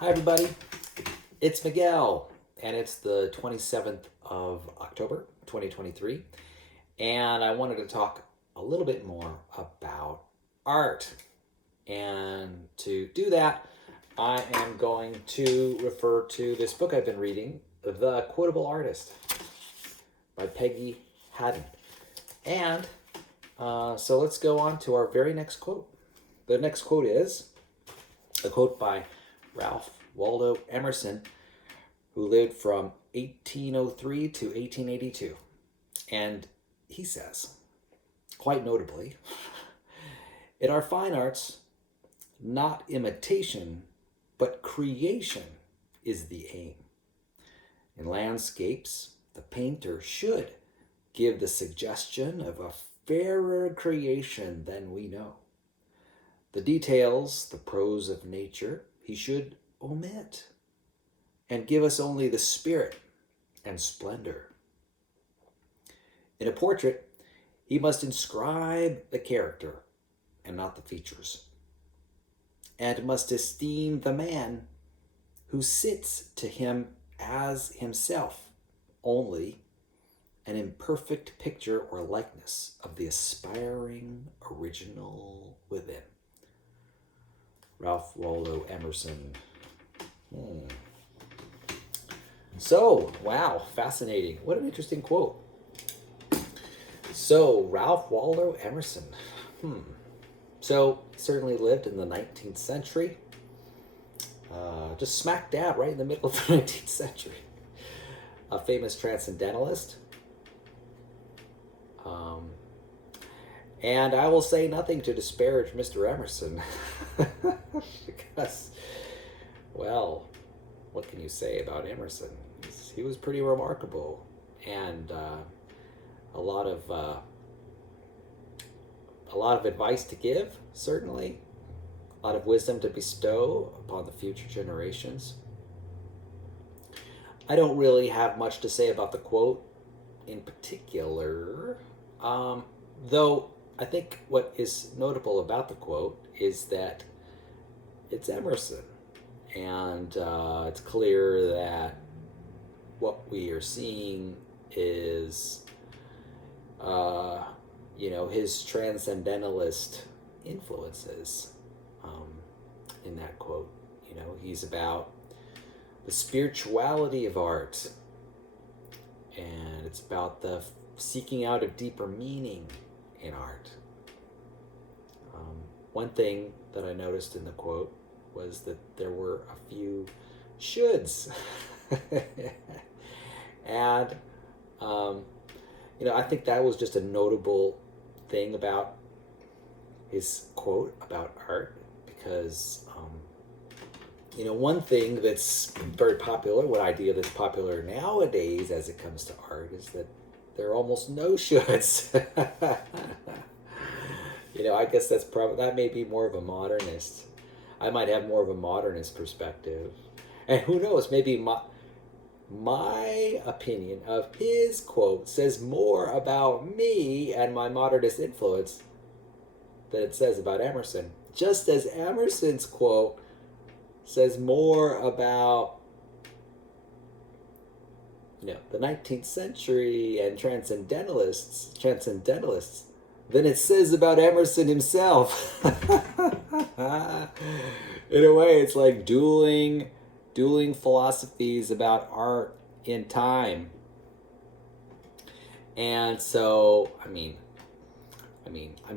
Hi, everybody. It's Miguel, and it's the 27th of October, 2023. And I wanted to talk a little bit more about art. And to do that, I am going to refer to this book I've been reading, The Quotable Artist by Peggy Haddon. And so let's go on to our very next quote. The next quote is a quote by Ralph Waldo Emerson, who lived from 1803 to 1882. And he says, quite notably, in our fine arts, not imitation, but creation is the aim. In landscapes, the painter should give the suggestion of a fairer creation than we know. The details, the prose of nature, he should omit and give us only the spirit and splendor. In a portrait, he must inscribe the character and not the features, and must esteem the man who sits to him as himself, only an imperfect picture or likeness of the aspiring original within. Ralph Waldo Emerson. So, wow, fascinating. What an interesting quote. So, Ralph Waldo Emerson. So, certainly lived in the 19th century. Just smack dab right in the middle of the 19th century. A famous transcendentalist. And I will say nothing to disparage Mr. Emerson. Because, well, what can you say about Emerson? He was pretty remarkable, and a lot of advice to give, certainly, a lot of wisdom to bestow upon the future generations. I don't really have much to say about the quote in particular, though I think what is notable about the quote is that it's Emerson. And it's clear that what we are seeing is, his transcendentalist influences in that quote. He's about the spirituality of art, and it's about the seeking out of deeper meaning in art. One thing that I noticed in the quote was that there were a few shoulds. And, I think that was just a notable thing about his quote about art, because, one thing that's very popular, one idea that's popular nowadays as it comes to art, is that there are almost no shoulds. I guess that may be more of a modernist. I might have more of a modernist perspective. And who knows, maybe my opinion of his quote says more about me and my modernist influence than it says about Emerson. Just as Emerson's quote says more about the 19th century and transcendentalists than it says about Emerson himself. In a way, it's like dueling philosophies about art in time. And so, I'm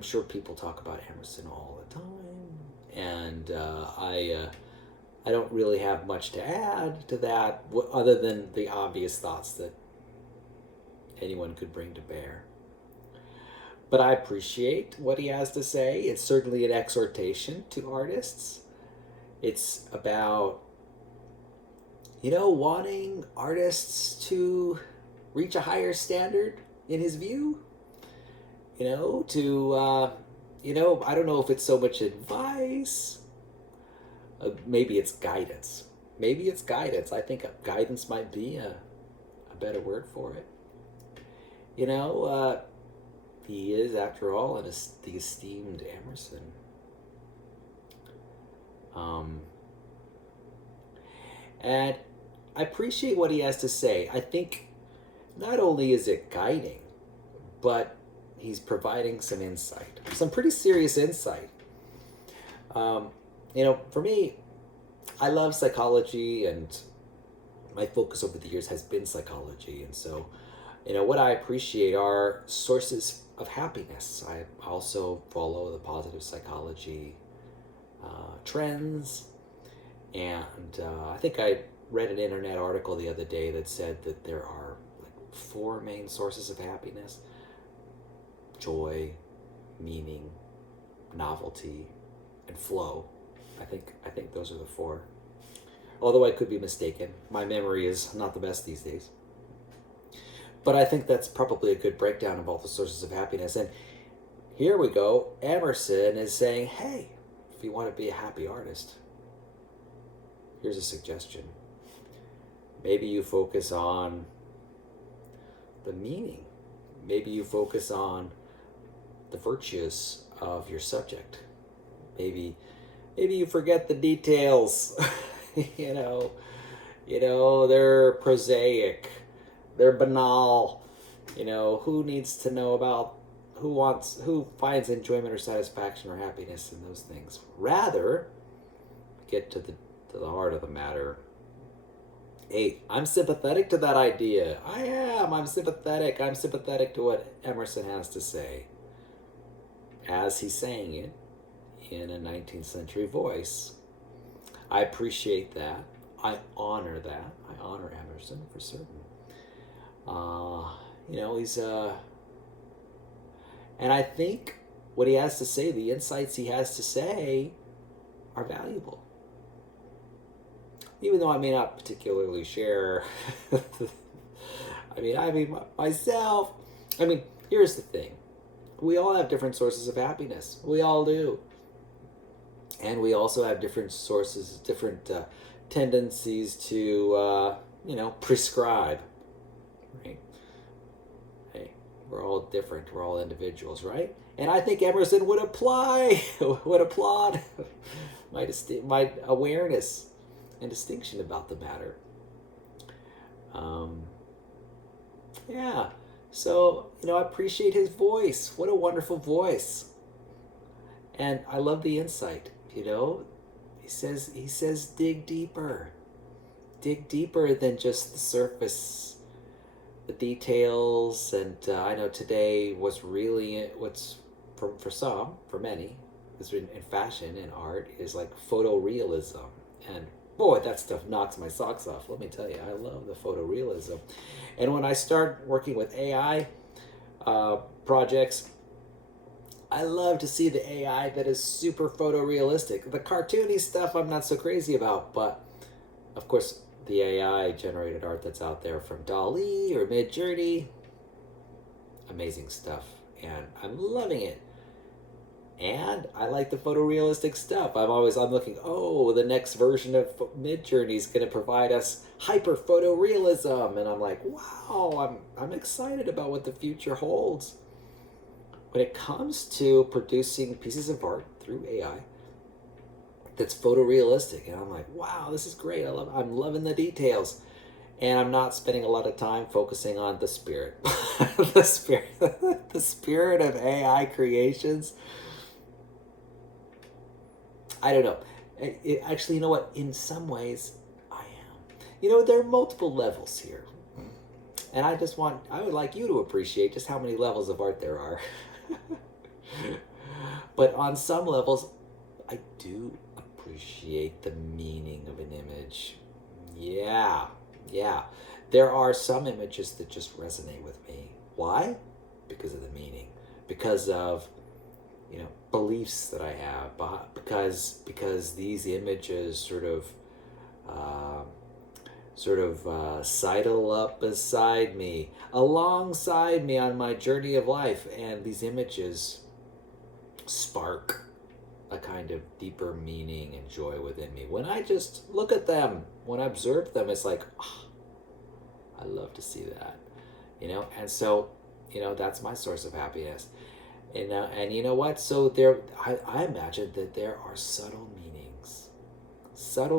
sure people talk about Emerson all the time, and I don't really have much to add to that, other than the obvious thoughts that anyone could bring to bear. But I appreciate what he has to say. It's certainly an exhortation to artists. It's about, wanting artists to reach a higher standard in his view. I don't know if it's so much advice. Maybe it's guidance. I think guidance might be a better word for it. He is, after all, the esteemed Emerson. And I appreciate what he has to say. I think not only is it guiding, but he's providing some insight, some pretty serious insight. Um, for me, I love psychology, and my focus over the years has been psychology. And so, what I appreciate are sources of happiness. I also follow the positive psychology trends. And I think I read an internet article the other day that said that there are like four main sources of happiness: joy, meaning, novelty, and flow. I think those are the four. Although I could be mistaken. My memory is not the best these days. But I think that's probably a good breakdown of all the sources of happiness. And here we go. Emerson is saying, hey, if you want to be a happy artist, here's a suggestion. Maybe you focus on the meaning. Maybe you focus on the virtues of your subject. Maybe you forget the details. They're prosaic. They're banal. Who needs to know about who finds enjoyment or satisfaction or happiness in those things? Rather, get to the heart of the matter. Hey, I'm sympathetic to that idea. I am. I'm sympathetic. I'm sympathetic to what Emerson has to say, as he's saying it in a 19th century voice. I appreciate that. I honor that. I honor Emerson for certain. He's and I think what he has to say, the insights he has to say, are valuable. Even though I may not particularly share. Myself. Here's the thing. We all have different sources of happiness. We all do. And we also have different sources, different tendencies to, prescribe. Right? Hey, we're all different. We're all individuals, right? And I think Emerson would applaud my awareness and distinction about the matter. Yeah. So, I appreciate his voice. What a wonderful voice. And I love the insight, He says dig deeper. Dig deeper than just the surface, the details. And I know today what's for many, is in fashion and art, is like photorealism. And boy, that stuff knocks my socks off. Let me tell you, I love the photorealism. And when I start working with AI projects, I love to see the AI that is super photorealistic. The cartoony stuff I'm not so crazy about, but of course the AI generated art that's out there from DALL-E or Midjourney, amazing stuff, and I'm loving it. And I like the photorealistic stuff. I'm looking, the next version of Midjourney is going to provide us hyper photorealism, and I'm like, wow, I'm excited about what the future holds when it comes to producing pieces of art through AI that's photorealistic. And I'm like, wow, this is great. I'm loving the details. And I'm not spending a lot of time focusing on the spirit. The spirit of AI creations. I don't know. Actually, you know what? In some ways, I am. There are multiple levels here. And I would like you to appreciate just how many levels of art there are. But on some levels, I do appreciate the meaning of an image. Yeah. There are some images that just resonate with me. Why? Because of the meaning. Because of, beliefs that I have. Because these images sort of sidle up beside me, alongside me on my journey of life. And these images spark a kind of deeper meaning and joy within me. When I just look at them, when I observe them, it's like, I love to see that, and so, that's my source of happiness. And you know what? So I imagine that there are subtle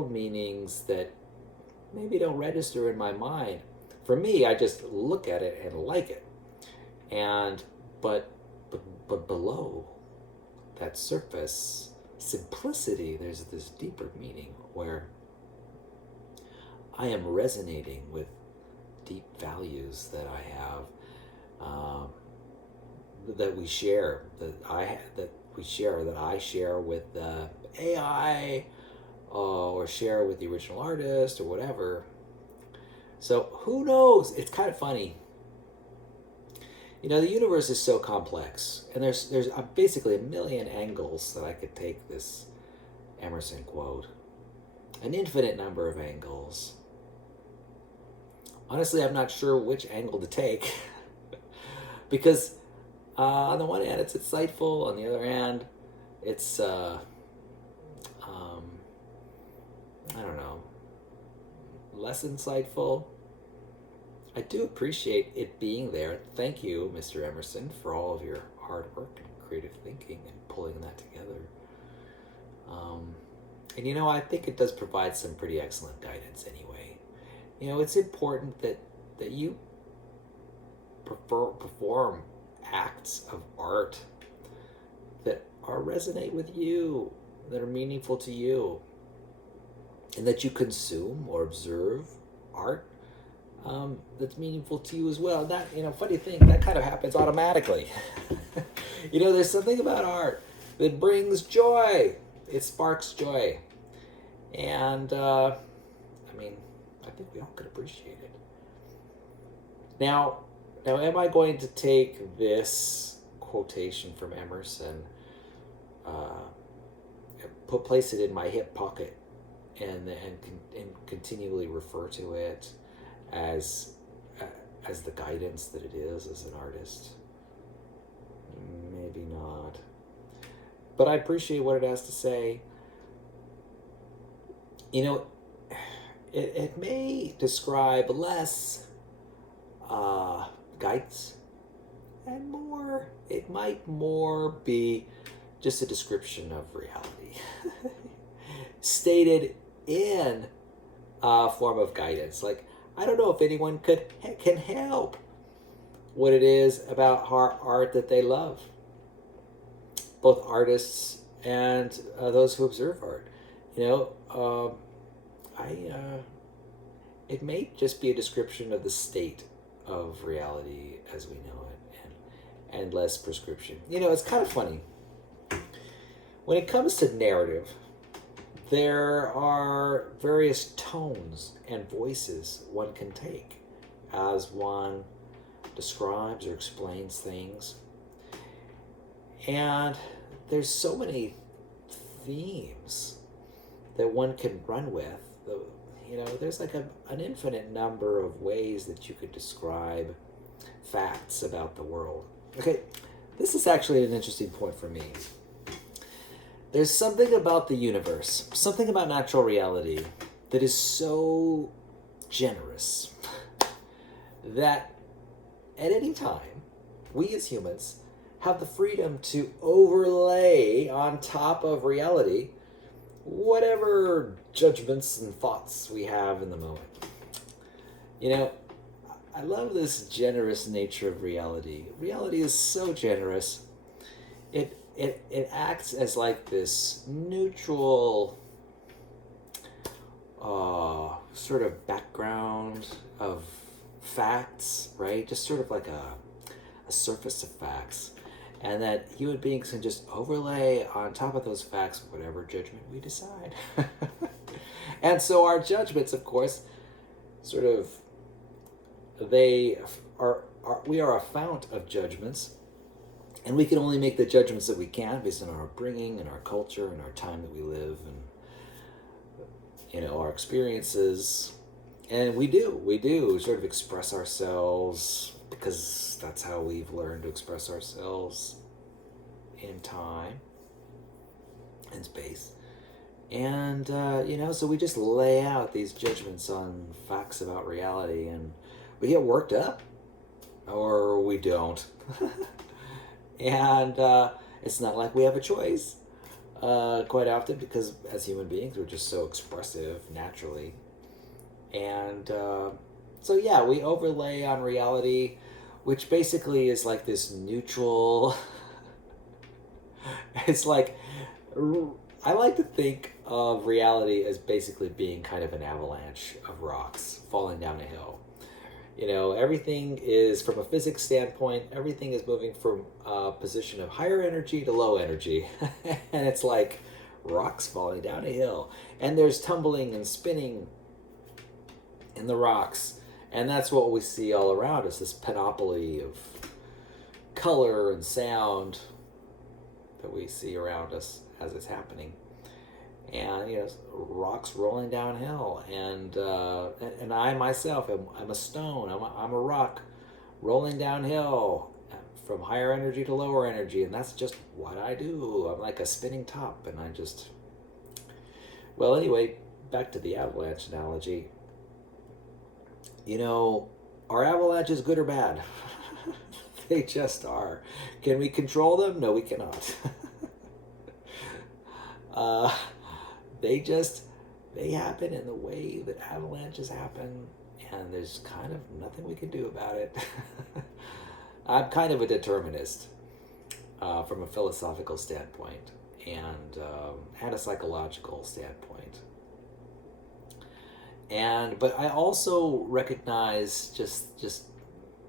meanings that maybe don't register in my mind. For me, I just look at it and like it. And but below that surface simplicity, there's this deeper meaning where I am resonating with deep values that I have, that we share, that I share with the AI, or share with the original artist or whatever. So who knows? It's kind of funny. The universe is so complex, and there's basically a million angles that I could take this Emerson quote. An infinite number of angles. Honestly, I'm not sure which angle to take because on the one hand, it's insightful. On the other hand, it's I don't know, less insightful. I do appreciate it being there. Thank you, Mr. Emerson, for all of your hard work and creative thinking and pulling that together. And I think it does provide some pretty excellent guidance anyway. It's important that you perform acts of art that resonate with you, that are meaningful to you, and that you consume or observe art that's meaningful to you as well. That, funny thing, that kind of happens automatically. There's something about art that brings joy. It sparks joy. And, I think we all could appreciate it. Now, am I going to take this quotation from Emerson, place it in my hip pocket, and continually refer to it as the guidance that it is as an artist? Maybe not. But I appreciate what it has to say. It may describe less guidance and more, it might more be just a description of reality stated in a form of guidance. Like, I don't know if anyone can help what it is about art that they love, both artists and those who observe art. It may just be a description of the state of reality as we know it, and less prescription. It's kind of funny. When it comes to narrative, there are various tones and voices one can take as one describes or explains things. And there's so many themes that one can run with. There's like an infinite number of ways that you could describe facts about the world. Okay, this is actually an interesting point for me. There's something about the universe, something about natural reality that is so generous that at any time, we as humans have the freedom to overlay on top of reality whatever judgments and thoughts we have in the moment. I love this generous nature of reality. Reality is so generous. It acts as like this neutral sort of background of facts, right? Just sort of like a surface of facts. And that human beings can just overlay on top of those facts whatever judgment we decide. And so our judgments, of course, sort of, we are a fount of judgments. And we can only make the judgments that we can based on our upbringing and our culture and our time that we live and, our experiences. And we do sort of express ourselves because that's how we've learned to express ourselves in time and space. And, so we just lay out these judgments on facts about reality, and we get worked up, or we don't. And it's not like we have a choice quite often, because as human beings, we're just so expressive naturally. And so, yeah, we overlay on reality, which basically is like this neutral. It's like, I like to think of reality as basically being kind of an avalanche of rocks falling down a hill. You know, everything is, from a physics standpoint, everything is moving from a position of higher energy to low energy. And it's like rocks falling down a hill. And there's tumbling and spinning in the rocks. And that's what we see all around us, this panoply of color and sound that we see around us as it's happening. And you know, rocks rolling downhill, and I myself I'm a stone. I'm a rock rolling downhill from higher energy to lower energy, and that's just what I do. I'm like a spinning top, and I just, well, anyway, back to the avalanche analogy. You know, are avalanches good or bad? They just are. Can we control them? No, we cannot. uh, they happen in the way that avalanches happen, and there's kind of nothing we can do about it. I'm kind of a determinist from a philosophical standpoint and a psychological standpoint. But I also recognize just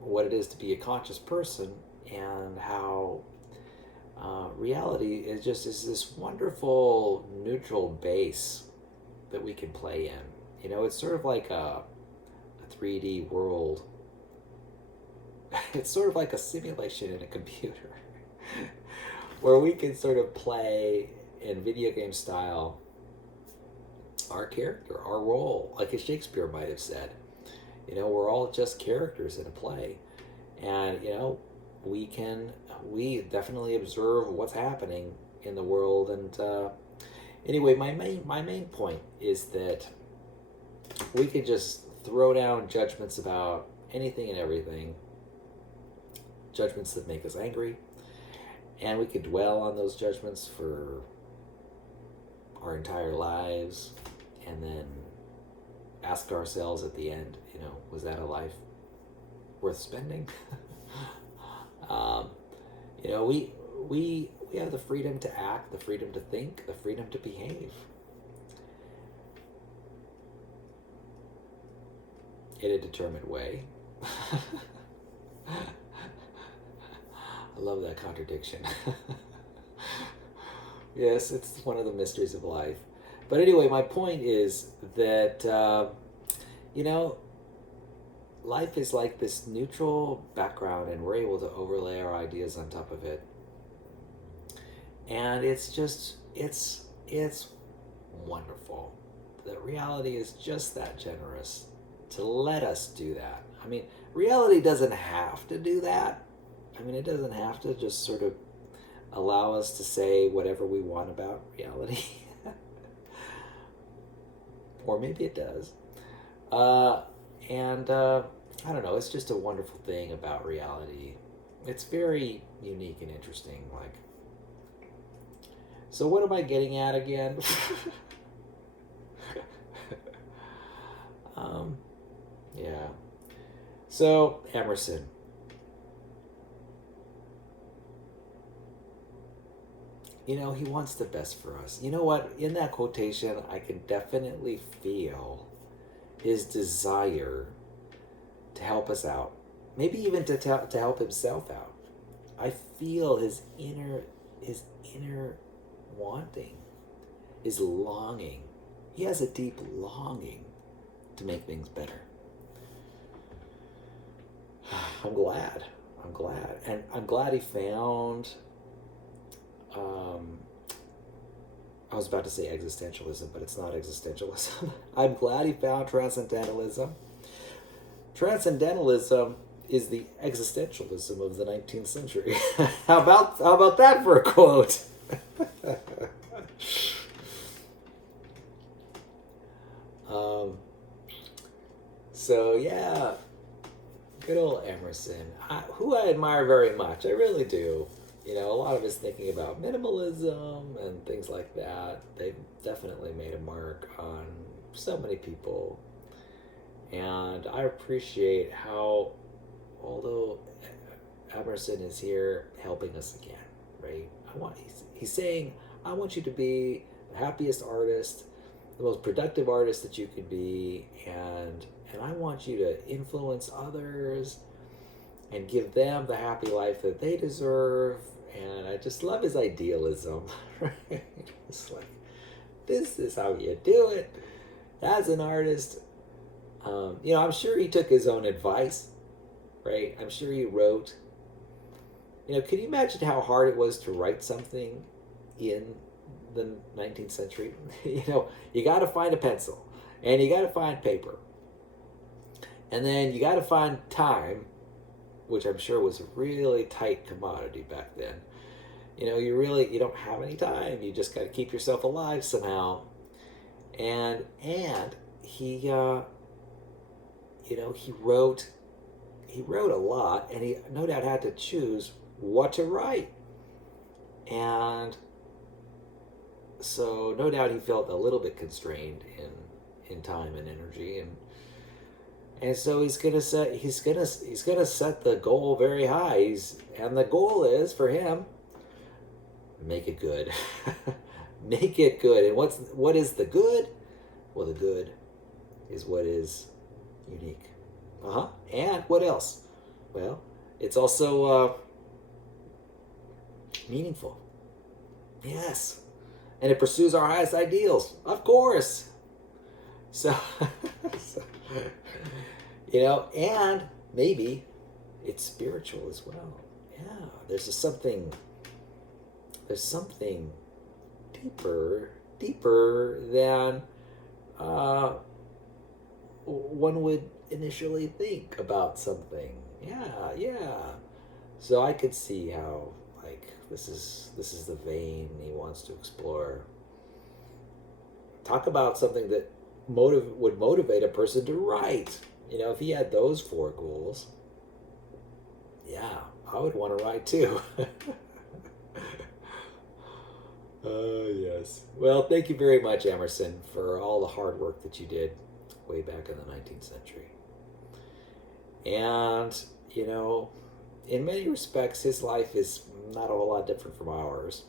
what it is to be a conscious person, and how reality is this wonderful neutral base that we can play in. You know, it's sort of like a 3D world. It's sort of like a simulation in a computer where we can sort of play in video game style our character, our role, like Shakespeare might have said. You know, we're all just characters in a play. And, you know, we definitely observe what's happening in the world. And anyway, my main point is that we could just throw down judgments about anything and everything, judgments that make us angry, and we could dwell on those judgments for our entire lives, and then ask ourselves at the end, you know, was that a life worth spending? You know, we have the freedom to act, the freedom to think, the freedom to behave in a determined way. I love that contradiction. Yes, it's one of the mysteries of life. But anyway, my point is that, you know, life is like this neutral background, and we're able to overlay our ideas on top of it. And it's wonderful that reality is just that generous to let us do that. I mean, reality doesn't have to do that. I mean, it doesn't have to just sort of allow us to say whatever we want about reality. Or maybe it does. I don't know, it's just a wonderful thing about reality. It's very unique and interesting. Like, so what am I getting at again? Yeah. So, Emerson. You know, he wants the best for us. You know what? In that quotation, I can definitely feel his desire to help us out. Maybe even to help himself out. I feel his inner wanting, his longing. He has a deep longing to make things better. I'm glad. And I'm glad he found, I was about to say existentialism, but it's not existentialism. I'm glad he found transcendentalism. Transcendentalism is the existentialism of the 19th century. How about that for a quote? So yeah, good old Emerson, who I admire very much. I really do. You know, a lot of his thinking about minimalism and things like that, they've definitely made a mark on so many people. And I appreciate how, although Emerson is here helping us again, right? He's saying, I want you to be the happiest artist, the most productive artist that you could be, and I want you to influence others and give them the happy life that they deserve. And I just love his idealism, right? It's like, this is how you do it as an artist. I'm sure he took his own advice, right? I'm sure he wrote. Can you imagine how hard it was to write something in the 19th century? You got to find a pencil, and you got to find paper, and then you got to find time, which I'm sure was a really tight commodity back then. You don't have any time. You just got to keep yourself alive somehow. And he he wrote a lot, and he no doubt had to choose what to write. And so no doubt he felt a little bit constrained in time and energy, and so he's gonna set the goal very high. And the goal is for him, make it good. Make it good. And what is the good? Well, the good is what is unique. And what else? Well, it's also meaningful. Yes. And it pursues our highest ideals, of course. So, so and maybe it's spiritual as well. Yeah, there's something deeper than one would initially think about something. Yeah. So I could see how, like, this is the vein he wants to explore. Talk about something that would motivate a person to write. If he had those 4 goals, yeah, I would want to write too. Yes. Well, thank you very much, Emerson, for all the hard work that you did way back in the 19th century. And, in many respects, his life is not a whole lot different from ours.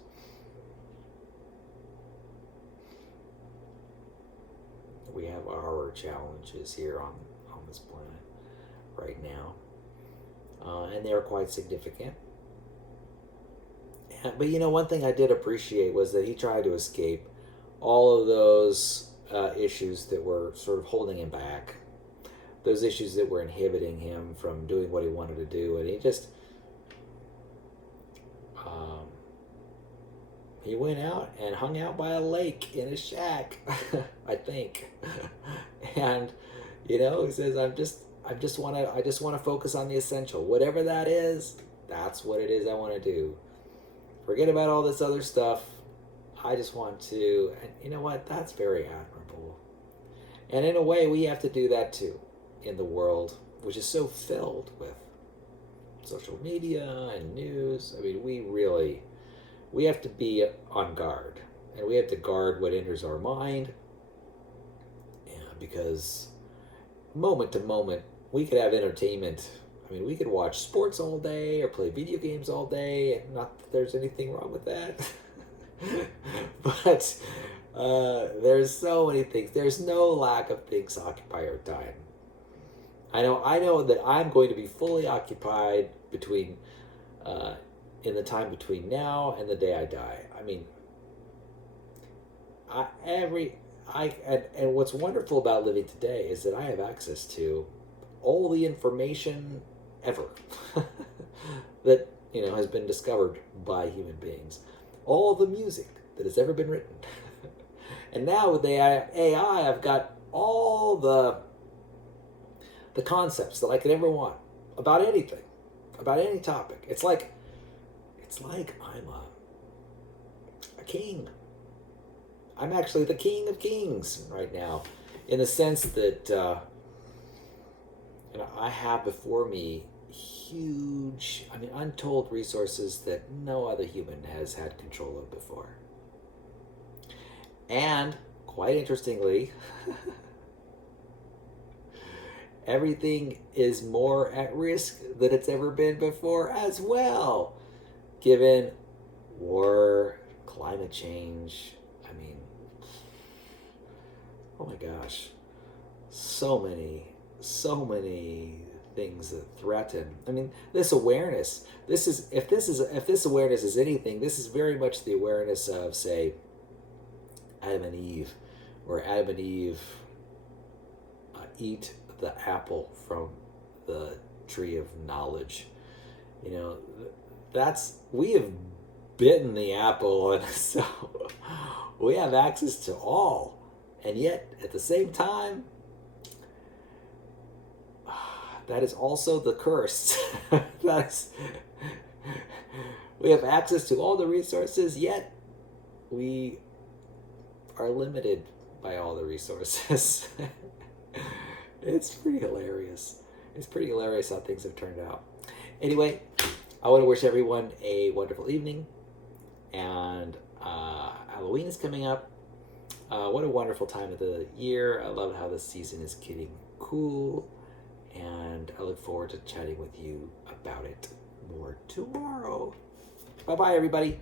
We have our challenges here on this planet right now. And they're quite significant. But one thing I did appreciate was that he tried to escape all of those issues that were sort of holding him back, those issues that were inhibiting him from doing what he wanted to do. And he just he went out and hung out by a lake in a shack, I think. And he says, I just want to focus on the essential, whatever that is. That's what it is I want to do. Forget about all this other stuff. I just want to, and you know what? That's very admirable. And in a way, we have to do that too in the world, which is so filled with social media and news. I mean, we have to be on guard, and we have to guard what enters our mind. Yeah, because moment to moment, we could have entertainment. I mean, we could watch sports all day or play video games all day. Not that there's anything wrong with that. But there's so many things. There's no lack of things to occupy our time. I know that I'm going to be fully occupied in the time between now and the day I die. I mean, and what's wonderful about living today is that I have access to all the information ever that has been discovered by human beings, all the music that has ever been written. And now with the AI, I've got all the concepts that I could ever want about anything, about any topic. It's like I'm a king. I'm actually the king of kings right now, in the sense that I have before me huge, untold resources that no other human has had control of before. And quite interestingly, everything is more at risk than it's ever been before as well, given war, climate change. I mean, oh my gosh, so many things that threaten. I mean, this awareness. If this awareness is anything, this is very much the awareness of, say, Adam and Eve, where Adam and Eve eat the apple from the tree of knowledge. You know, we have bitten the apple, and so we have access to all, and yet at the same time, that is also the curse. We have access to all the resources, yet we are limited by all the resources. It's pretty hilarious. It's pretty hilarious how things have turned out. Anyway, I want to wish everyone a wonderful evening, and Halloween is coming up. What a wonderful time of the year. I love how this season is getting cool, and I look forward to chatting with you about it more tomorrow. Bye-bye, everybody.